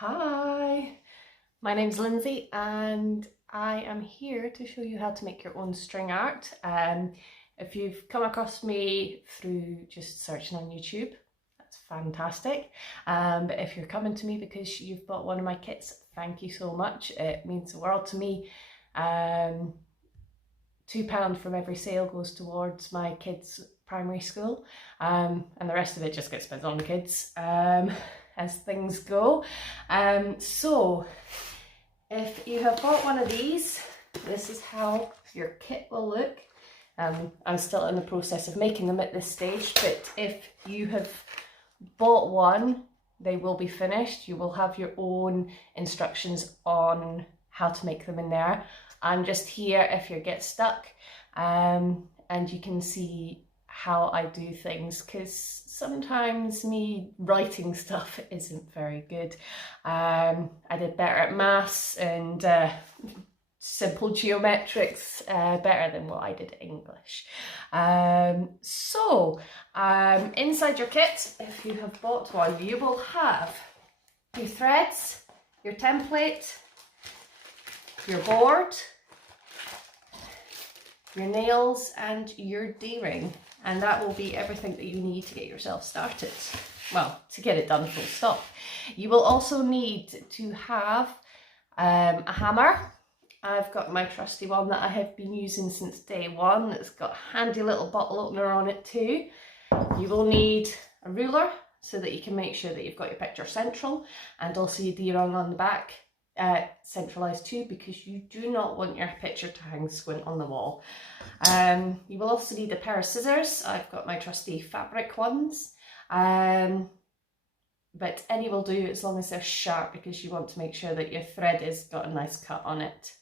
Hi, my name's Lindsay and I am here to show you how to make your own string art. If you've come across me through just searching on YouTube, that's fantastic. But if you're coming to me because you've bought one of my kits, thank you so much. It means the world to me. £2 from every sale goes towards my kids' primary school, and the rest of it just gets spent on the kids. As things go. So if you have bought one of these, this is how your kit will look. I'm still in the process of making them at this stage, but if you have bought one, they will be finished. You will have your own instructions on how to make them in there. I'm just here if you get stuck, and you can see how I do things, because sometimes me writing stuff isn't very good. I did better at maths and simple geometrics better than what I did English. Inside your kit, if you have bought one, you will have your threads, your template, your board, your nails and your D-ring, and that will be everything that you need to get yourself started. Well, to get it done full stop. You will also need to have a hammer. I've got my trusty one that I have been using since day one. It's got a handy little bottle opener on it too. You will need a ruler so that you can make sure that you've got your picture central, and also your D-ring on the back centralised too, because you do not want your picture to hang squint on the wall. You will also need a pair of scissors. I've got my trusty fabric ones, but any will do as long as they're sharp, because you want to make sure that your thread has got a nice cut on it.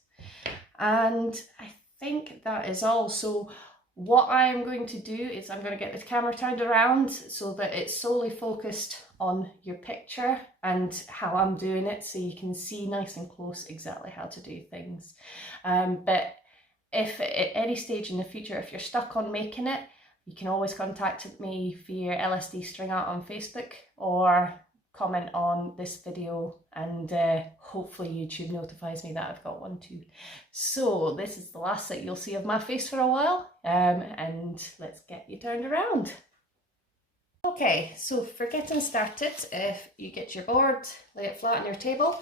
And I think that is all. So what I am going to do is I'm going to get the camera turned around so that it's solely focused on your picture and how I'm doing it, so you can see nice and close exactly how to do things. But if at any stage in the future, if you're stuck on making it, you can always contact me via LSD String Art on Facebook, or comment on this video, and hopefully YouTube notifies me that I've got one too. So this is the last that you'll see of my face for a while, and let's get you turned around. Okay, so for getting started, if you get your board, lay it flat on your table,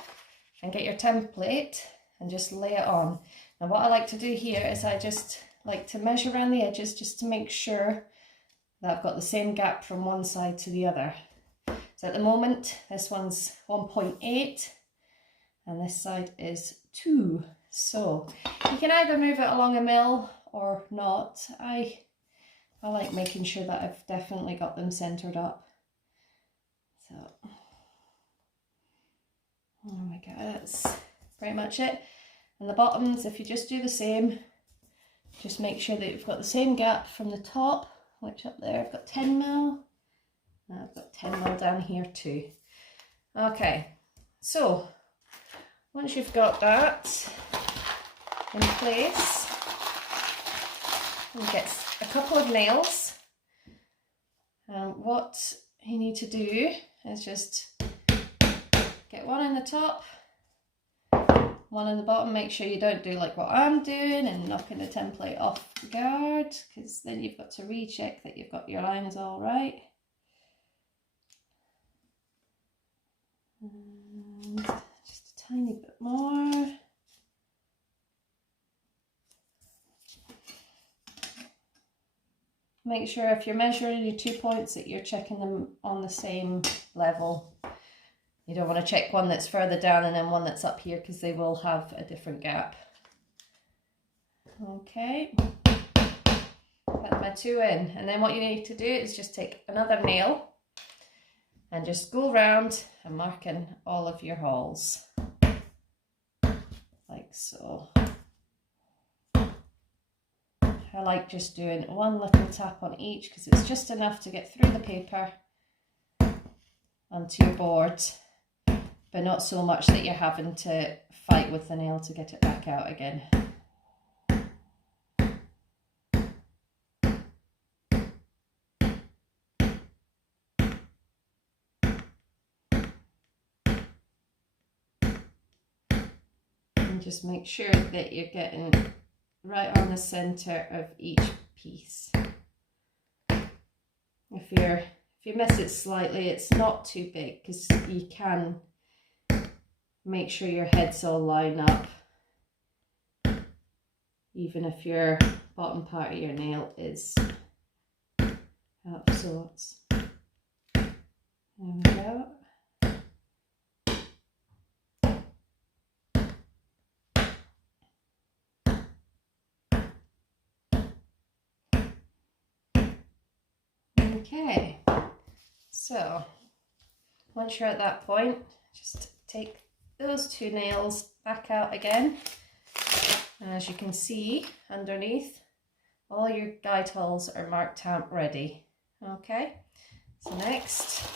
and get your template and just lay it on. Now what I like to do here is I just like to measure around the edges just to make sure that I've got the same gap from one side to the other. So at the moment, this one's 1.8 and this side is 2. So you can either move it along a mill or not. I like making sure that I've definitely got them centered up. So, oh my god, that's pretty much it. And the bottoms, if you just do the same, just make sure that you've got the same gap from the top, which up there I've got 10 mil. I've got 10 mil down here too. Okay, so once you've got that in place, you get a couple of nails. What you need to do is just get one in the top, one in the bottom. Make sure you don't do like what I'm doing and knocking the template off guard, because then you've got to recheck that you've got your lines all right. And just a tiny bit more. Make sure if you're measuring your 2 points that you're checking them on the same level. You don't want to check one that's further down and then one that's up here, because they will have a different gap. Okay, put my 2 in, and then what you need to do is just take another nail and just go around and mark in all of your holes, like so. I like just doing one little tap on each, because it's just enough to get through the paper onto your board, but not so much that you're having to fight with the nail to get it back out again. just make sure that you're getting right on the center of each piece. If you miss it slightly, it's not too big, because you can make sure your heads all line up, even if your bottom part of your nail is out of sorts. There we go. Okay, so once you're at that point, just take those two nails back out again. And as you can see underneath, all your guide holes are marked tamp ready. Okay, so next,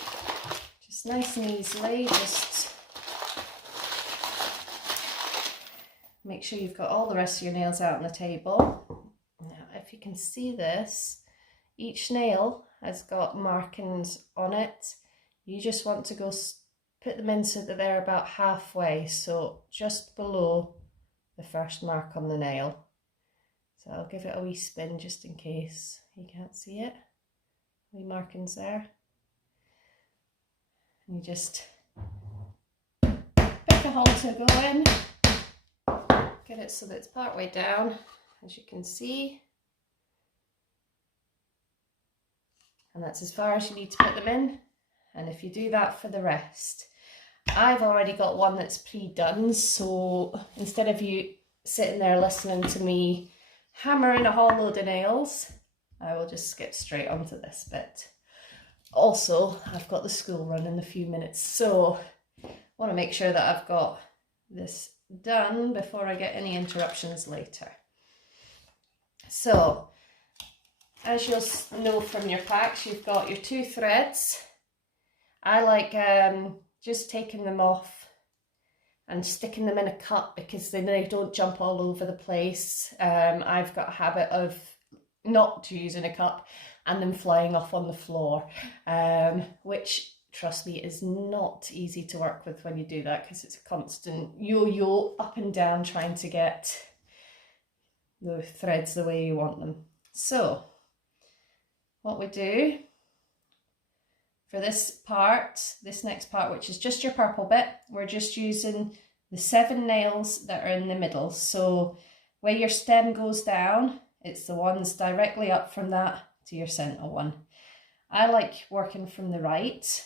just nice and easily, just make sure you've got all the rest of your nails out on the table. Now, if you can see this, each nail has got markings on it. You just want to go put them in so that they're about halfway, so just below the first mark on the nail. So I'll give it a wee spin just in case you can't see it. Wee markings there. And you just pick a hole to go in, get it so that it's part way down, as you can see. And that's as far as you need to put them in. And if you do that for the rest, I've already got one that's pre-done, so instead of you sitting there listening to me hammering a whole load of nails, I will just skip straight onto this bit. Also, I've got the school run in a few minutes, so I want to make sure that I've got this done before I get any interruptions later. So, as you'll know from your packs, you've got your two threads. I like just taking them off and sticking them in a cup, because then they don't jump all over the place. I've got a habit of not using a cup and them flying off on the floor, which, trust me, is not easy to work with when you do that, because it's a constant yo-yo up and down trying to get the threads the way you want them. So what we do for this part, this next part, which is just your purple bit, we're just using the 7 nails that are in the middle. So where your stem goes down, it's the ones directly up from that to your centre one. I like working from the right,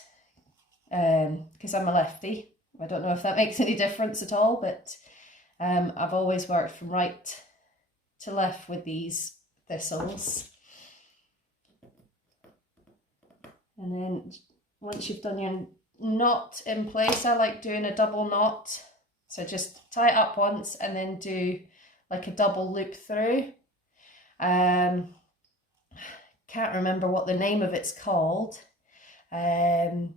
because I'm a lefty. I don't know if that makes any difference at all, but I've always worked from right to left with these thistles. And then once you've done your knot in place, I like doing a double knot. So just tie it up once and then do like a double loop through. Can't remember what the name of it's called. I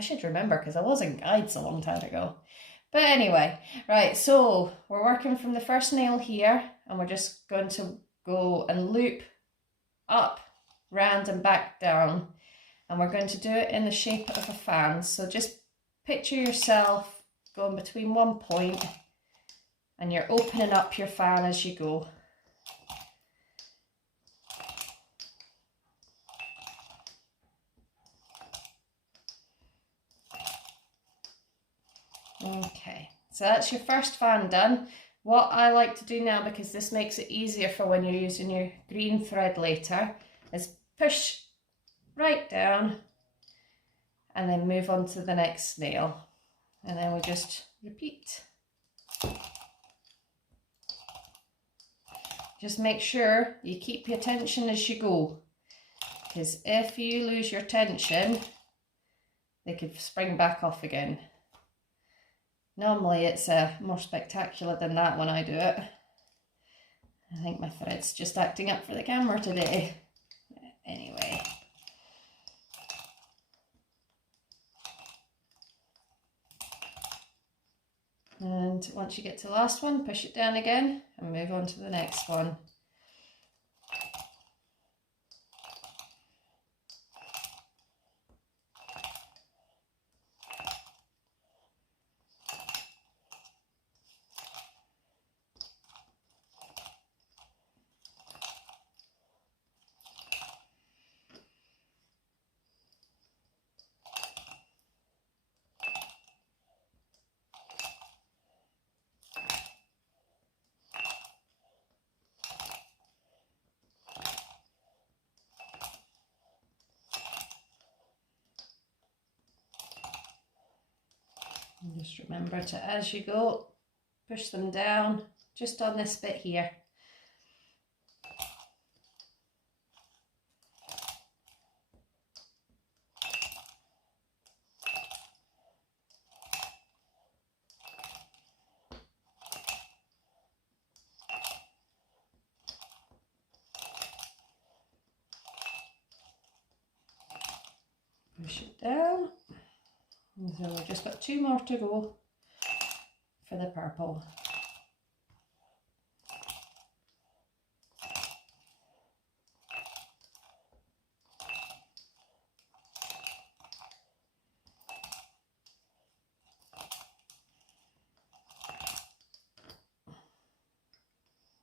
should remember, because I was in guides a long time ago. But anyway, right, so we're working from the first nail here, and we're just going to go and loop up, round and back down, and we're going to do it in the shape of a fan. So just picture yourself going between one point and you're opening up your fan as you go. Okay, so that's your first fan done. What I like to do now, because this makes it easier for when you're using your green thread later, is push right down and then move on to the next nail, and then we just repeat. Just make sure you keep your tension as you go, because if you lose your tension, they could spring back off again. Normally it's more spectacular than that when I do it. I think my thread's just acting up for the camera today. Anyway. And once you get to the last one, push it down again and move on to the next one. And just remember to, as you go, push them down just on this bit here. Push it down. And so we've just got 2 more to go for the purple.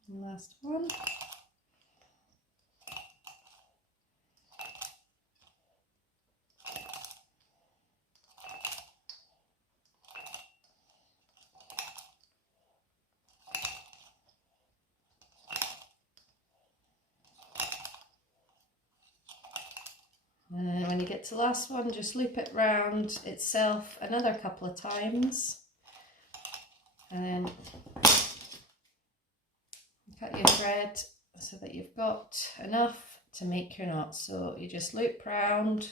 And last one. And when you get to the last one, just loop it round itself another couple of times. And then cut your thread so that you've got enough to make your knot. So you just loop round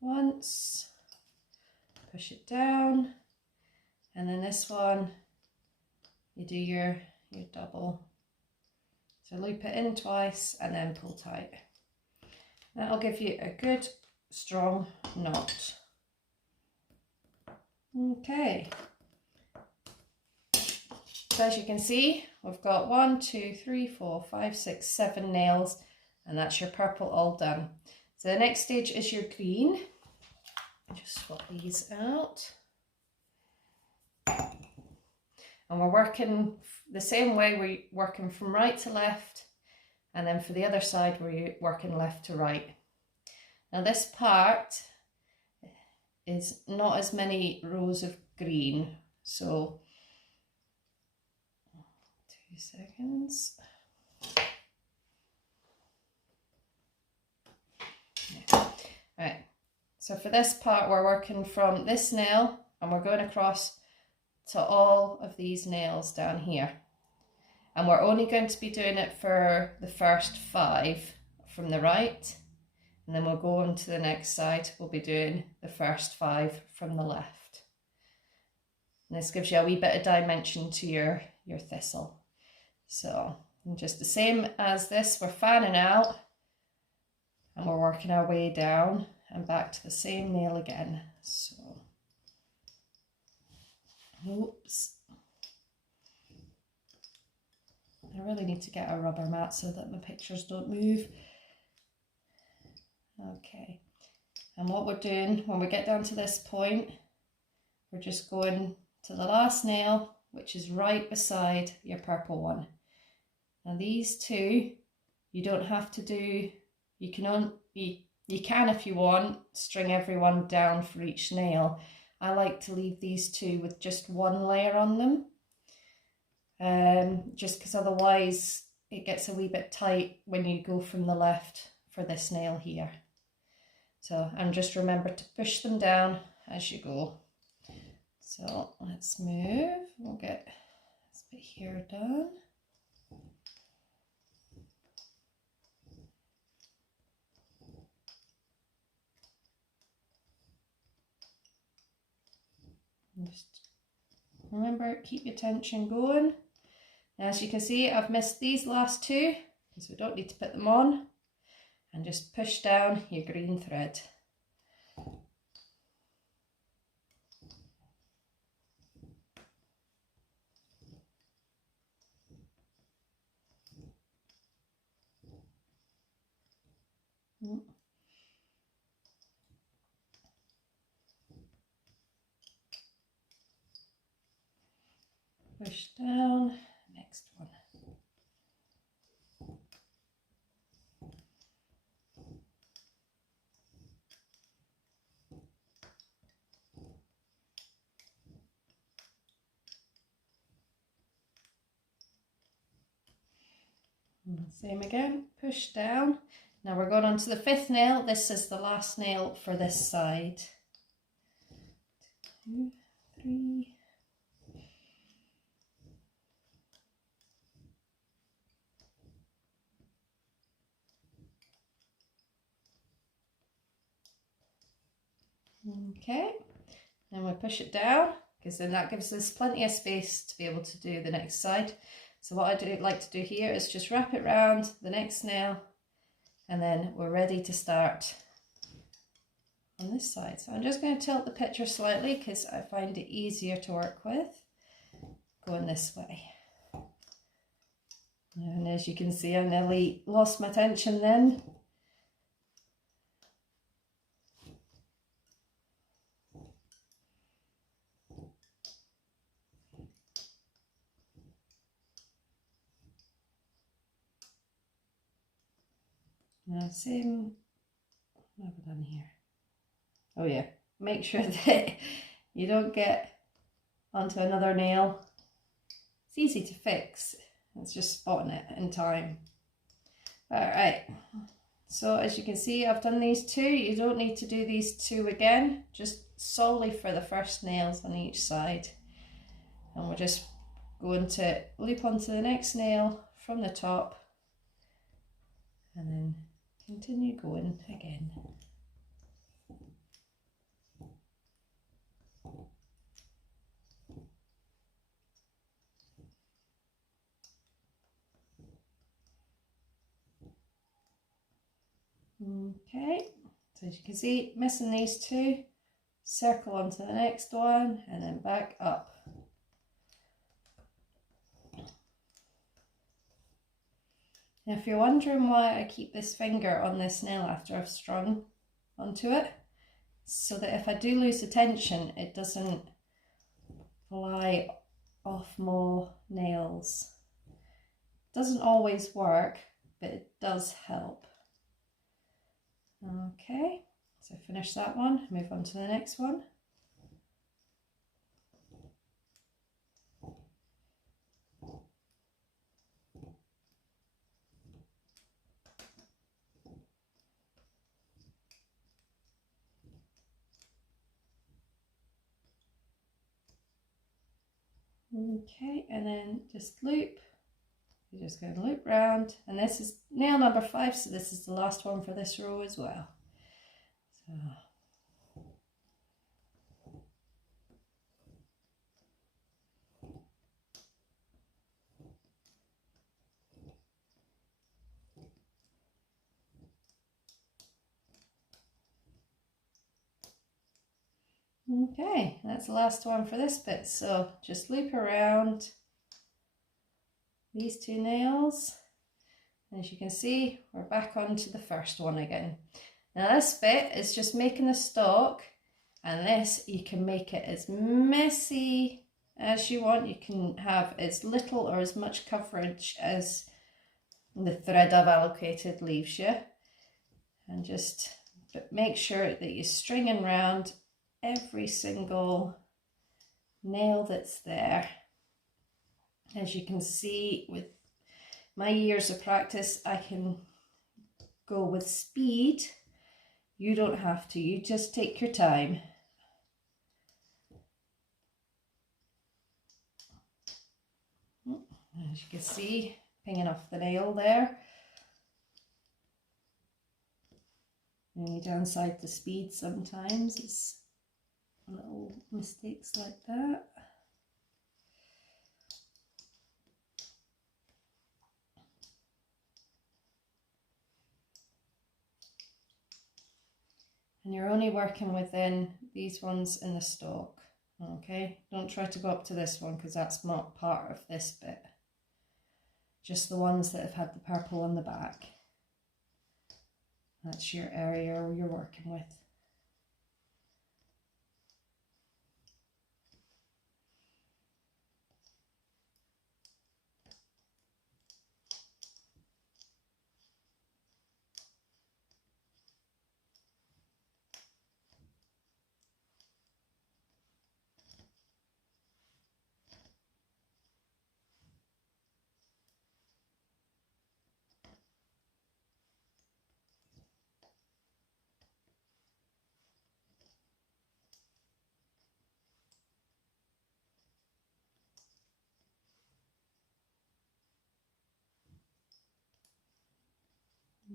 once, push it down, and then this one you do your double. So loop it in twice and then pull tight. That'll give you a good strong knot. Okay. So as you can see, we've got 1, 2, 3, 4, 5, 6, 7 nails, and that's your purple all done. So the next stage is your green. Just swap these out. And we're working the same way, we're working from right to left, and then for the other side we're working left to right. Now this part is not as many rows of green, so 2 seconds. Yeah. Right, so for this part we're working from this nail and we're going across to all of these nails down here, and we're only going to be doing it for the first 5 from the right, and then we'll go on to the next side. We'll be doing the first 5 from the left, and this gives you a wee bit of dimension to your thistle. So just the same as this, we're fanning out and we're working our way down and back to the same nail again. So oops, I really need to get a rubber mat so that my pictures don't move. Okay, and what we're doing when we get down to this point, we're just going to the last nail, which is right beside your purple one. Now these 2 you don't have to do, you can if you want string everyone down for each nail. I like to leave these 2 with just 1 layer on them, just because otherwise it gets a wee bit tight when you go from the left for this nail here. So, and just remember to push them down as you go. So let's move, we'll get this bit here done. Just remember, keep your tension going. As you can see, I've missed these last 2, because we don't need to put them on, and just push down your green thread. Push down, next one. Same again, push down. Now we're going on to the 5th nail. This is the last nail for this side. 2, 3. Okay, and we push it down because then that gives us plenty of space to be able to do the next side. So what I do like to do here is just wrap it round the next nail, and then we're ready to start on this side. So I'm just going to tilt the picture slightly because I find it easier to work with going this way. And as you can see, I nearly lost my tension then. Now same, what have I done here? Oh yeah, make sure that you don't get onto another nail. It's easy to fix, it's just spotting it in time. Alright, so as you can see, I've done these two. You don't need to do these two again, just solely for the first nails on each side. And we're just going to loop onto the next nail from the top and then continue going again. Okay, so as you can see, missing these two, circle onto the next one and then back up. Now if you're wondering why I keep this finger on this nail after I've strung onto it, so that if I do lose the tension, it doesn't fly off more nails. Doesn't always work, but it does help. Okay, so finish that one, move on to the next one. Okay, and then just loop. You're just going to loop round, and this is nail number 5, so this is the last one for this row as well. So. Okay, that's the last one for this bit, so just loop around these two nails. As you can see, we're back onto the first one again. Now this bit is just making the stalk, and this you can make it as messy as you want. You can have as little or as much coverage as the thread I've allocated leaves you, and just make sure that you're stringing round every single nail that's there. As you can see, with my years of practice, I can go with speed. You don't have to, you just take your time. As you can see, pinging off the nail there. Any downside to speed sometimes is little mistakes like that. And you're only working within these ones in the stalk, okay? Don't try to go up to this one because that's not part of this bit. Just the ones that have had the purple on the back. That's your area you're working with.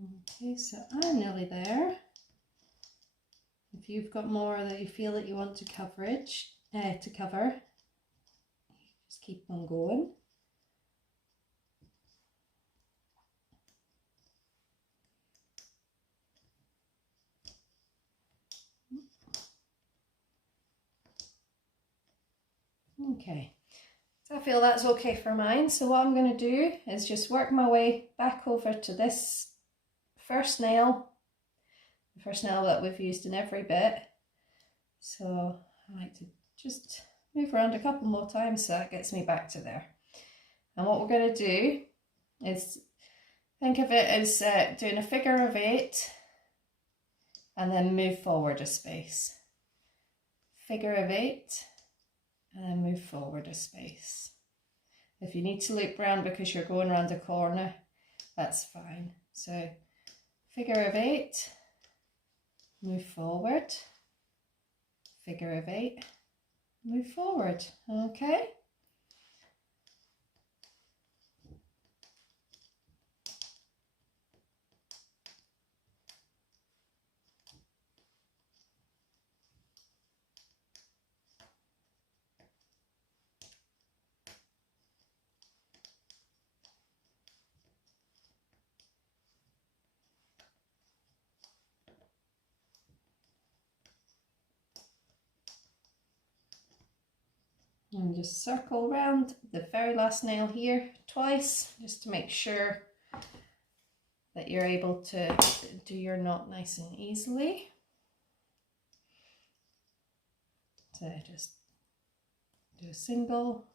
Okay, so I'm nearly there. If you've got more that you feel that you want to cover, just keep on going. Okay, so I feel that's okay for mine. So what I'm going to do is just work my way back over to this first nail, the first nail that we've used in every bit. So I like to just move around a couple more times so that gets me back to there. And what we're going to do is think of it as doing a figure of 8 and then move forward a space. Figure of 8 and then move forward a space. If you need to loop around because you're going around a corner, that's fine. So figure of 8, move forward, figure of 8, move forward. Okay. And just circle around the very last nail here twice, just to make sure that you're able to do your knot nice and easily. So just do a single,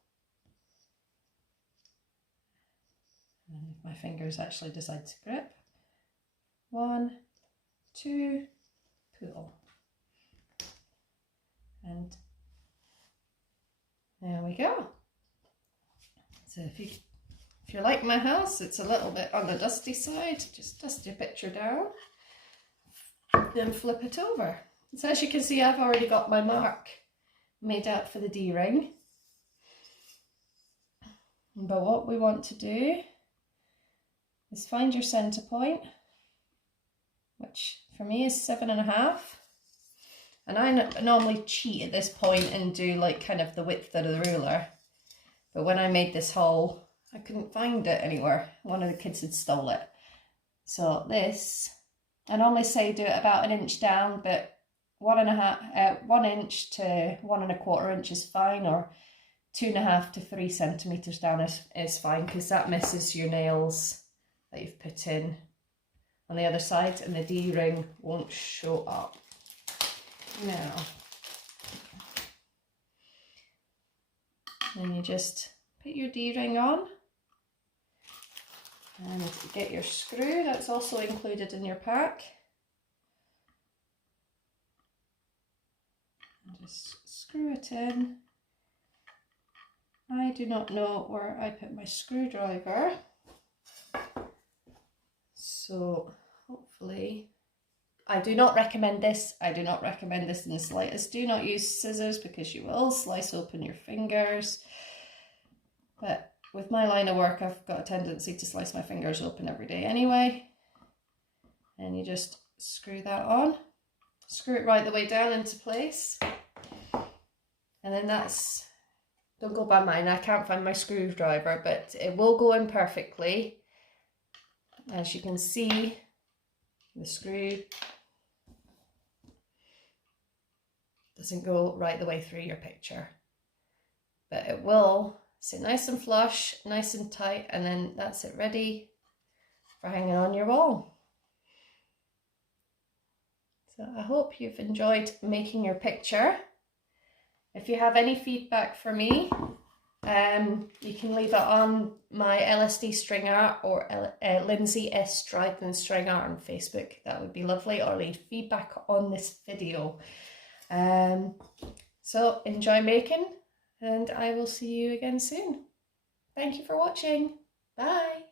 and if my fingers actually decide to grip, 1, 2, pull, and there we go. So if you're like my house, it's a little bit on the dusty side, just dust your picture down, then flip it over. So as you can see, I've already got my mark made out for the D-ring. But what we want to do is find your center point, which for me is 7.5. And I normally cheat at this point and do like kind of the width of the ruler. But when I made this hole, I couldn't find it anywhere. One of the kids had stole it. So this, I normally say do it about 1 inch down, but 1 inch to 1¼ inch is fine, or 2.5 to 3 centimeters down is fine, because that misses your nails that you've put in on the other side, and the D-ring won't show up. Now, then you just put your D-ring on and get your screw. That's also included in your pack. And just screw it in. I do not know where I put my screwdriver, so hopefully, I do not recommend this. I do not recommend this in the slightest. Do not use scissors because you will slice open your fingers. But with my line of work, I've got a tendency to slice my fingers open every day anyway. And you just screw that on. Screw it right the way down into place. And then that's, don't go by mine, I can't find my screwdriver, but it will go in perfectly. As you can see, the screw doesn't go right the way through your picture, but it will sit nice and flush, nice and tight, and then that's it, ready for hanging on your wall. So I hope you've enjoyed making your picture. If you have any feedback for me, you can leave it on my LSD String Art or Lindsay S. Stryden String Art on Facebook. That would be lovely, or leave feedback on this video. So enjoy making, and I will see you again soon. Thank you for watching. Bye.